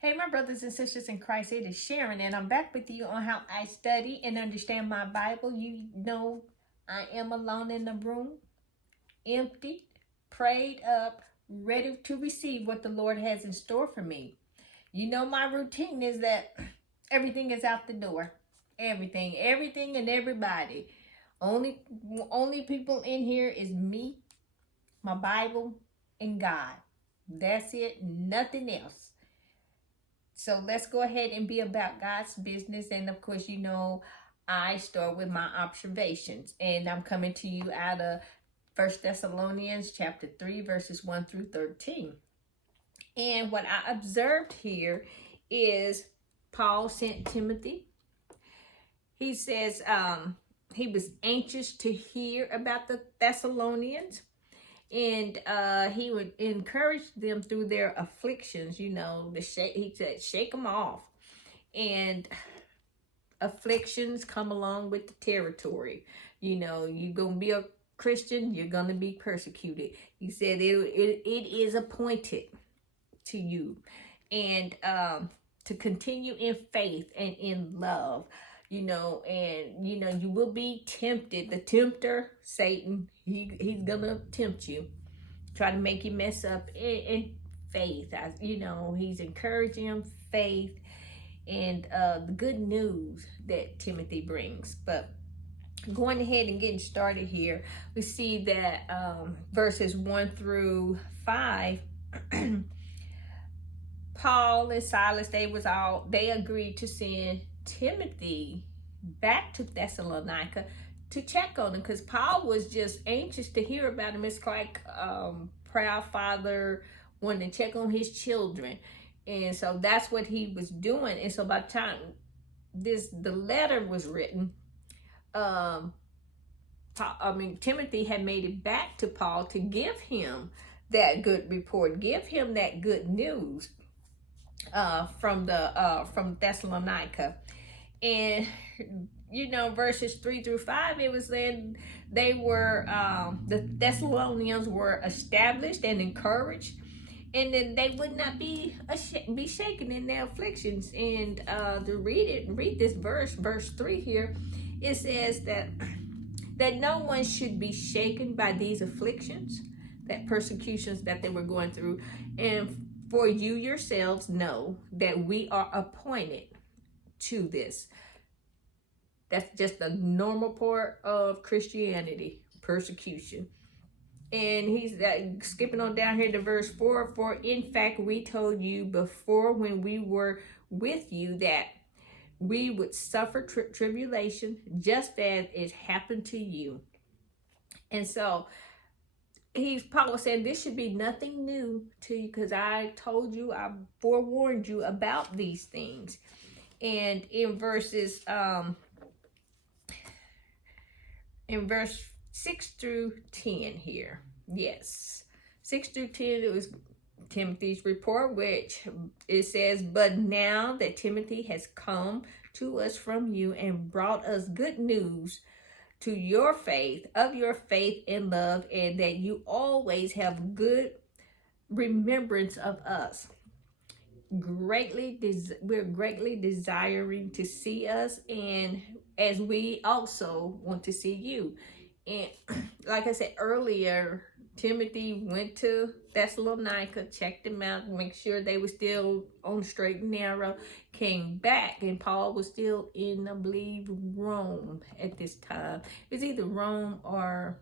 Hey, my brothers and sisters in Christ, it is Sharon, and I'm back with you on how I study and understand my Bible. You know, I am alone in the room, empty, prayed up, ready to receive what the Lord has in store for me. You know, my routine is that everything is out the door. Everything, and everybody. Only people in here is me, my Bible, and God. That's it, nothing else. So let's go ahead and be about God's business. And of course, you know, I start with my observations. And I'm coming to you out of 1 Thessalonians chapter 3, verses 1 through 13. And what I observed here is Paul sent Timothy. He says he was anxious to hear about the Thessalonians. And he would encourage them through their afflictions, you know, he said, shake them off. And afflictions come along with the territory. You know, you're going to be a Christian, you're going to be persecuted. He said it is appointed to you. And to continue in faith and in love. You know, and you know, you will be tempted. The tempter, Satan, he's gonna tempt you, try to make you mess up in faith. You know, he's encouraging faith and the good news that Timothy brings. But going ahead and getting started here, we see that verses 1 through 5. Paul and Silas, they agreed to send Timothy back to Thessalonica to check on him, because Paul was just anxious to hear about him. It's like proud father wanting to check on his children, and so that's what he was doing. And so by the time the letter was written, Timothy had made it back to Paul to give him that good report, give him that good news from Thessalonica. And you know, verses 3 through 5, it was then they were the Thessalonians were established and encouraged, and then they would not be shaken in their afflictions. And to read this verse 3 here, it says that no one should be shaken by these afflictions, that persecutions that they were going through. And for you yourselves know that we are appointed to this. That's just the normal part of Christianity, persecution. And he's skipping on down here to verse 4. For in fact, we told you before when we were with you that we would suffer tribulation just as it happened to you. And so Paul was saying this should be nothing new to you, because I told you, I forewarned you about these things. And in verse 6 through 10 here, yes, 6 through 10, it was Timothy's report, which it says, but now that Timothy has come to us from you and brought us good news to your faith, of your faith and love, and that you always have good remembrance of us. We're greatly desiring to see us, and as we also want to see you. And like I said earlier, Timothy went to Thessalonica, checked them out, make sure they were still on the straight and narrow, came back, and Paul was still in, I believe, Rome at this time. It was either Rome or,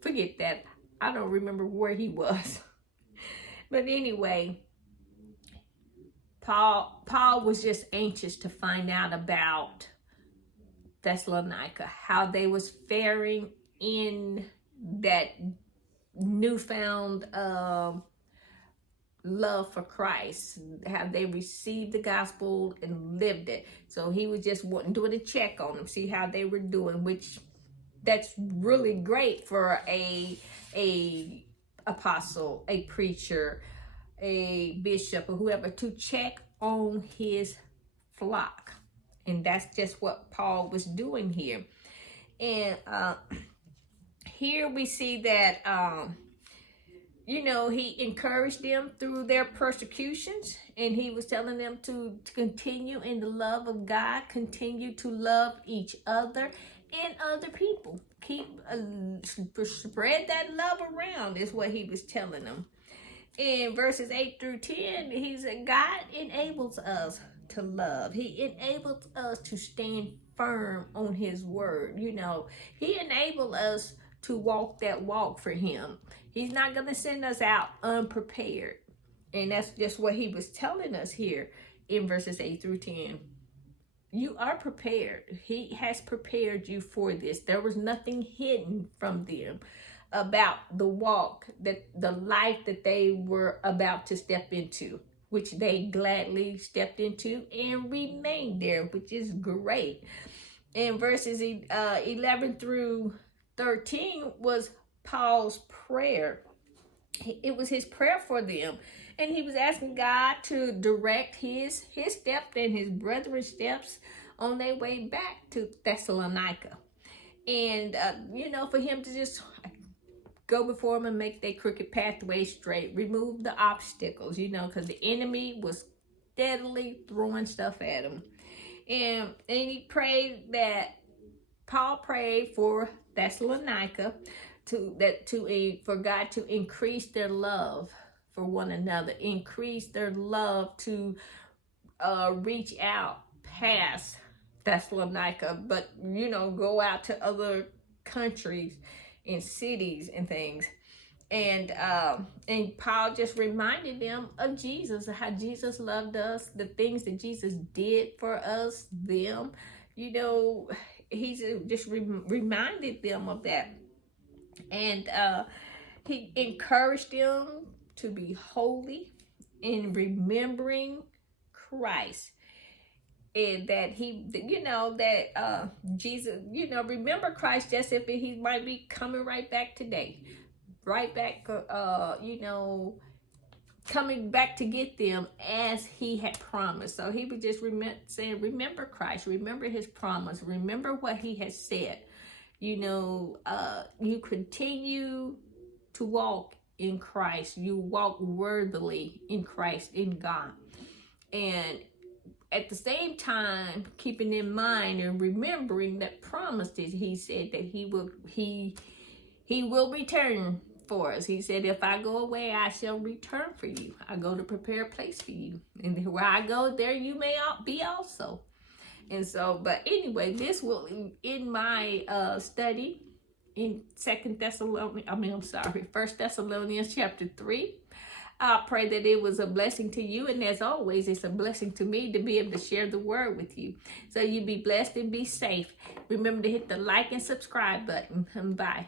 forget that. I don't remember where he was. But anyway, Paul was just anxious to find out about Thessalonica, how they was faring in that newfound love for Christ, how they received the gospel and lived it. So he was just doing a check on them, see how they were doing, which that's really great for a apostle, a preacher, a bishop, or whoever, to check on his flock. And that's just what Paul was doing here. And here we see that you know, he encouraged them through their persecutions, and he was telling them to continue in the love of God, continue to love each other and other people. Keep spread that love around is what he was telling them. In verses 8 through 10, he said, God enables us to love. He enables us to stand firm on his word. You know, he enabled us to walk that walk for him. He's not going to send us out unprepared. And that's just what he was telling us here in verses 8 through 10. You are prepared. He has prepared you for this. There was nothing hidden from them about the walk, that the life that they were about to step into, which they gladly stepped into and remained there, which is great. In verses 11 through 13 was Paul's prayer. It was his prayer for them, and he was asking God to direct his steps and his brethren's steps on their way back to Thessalonica, and you know, for him to just go before him and make their crooked pathway straight, remove the obstacles, you know, because the enemy was steadily throwing stuff at him. And he prayed that Paul prayed for Thessalonica for God to increase their love for one another, increase their love to reach out past Thessalonica, but you know, go out to other countries and cities and things. And Paul just reminded them of Jesus, how Jesus loved us, the things that Jesus did for us, them. You know, he just reminded them of that. And he encouraged them to be holy in remembering Christ. And that he, you know, that Jesus, you know, remember Christ just if he might be coming right back today. Right back, you know, coming back to get them as he had promised. So he was just saying, remember Christ, remember his promise, remember what he has said. You know, you continue to walk in Christ. You walk worthily in Christ, in God. And at the same time, keeping in mind and remembering that promise that he said that he will return for us. He said, if I go away, I shall return for you. I go to prepare a place for you. And where I go, there you may be also. And so, but anyway, this will, in my study in 1 Thessalonians chapter 3, I pray that it was a blessing to you. And as always, it's a blessing to me to be able to share the word with you. So you be blessed and be safe. Remember to hit the like and subscribe button. Bye.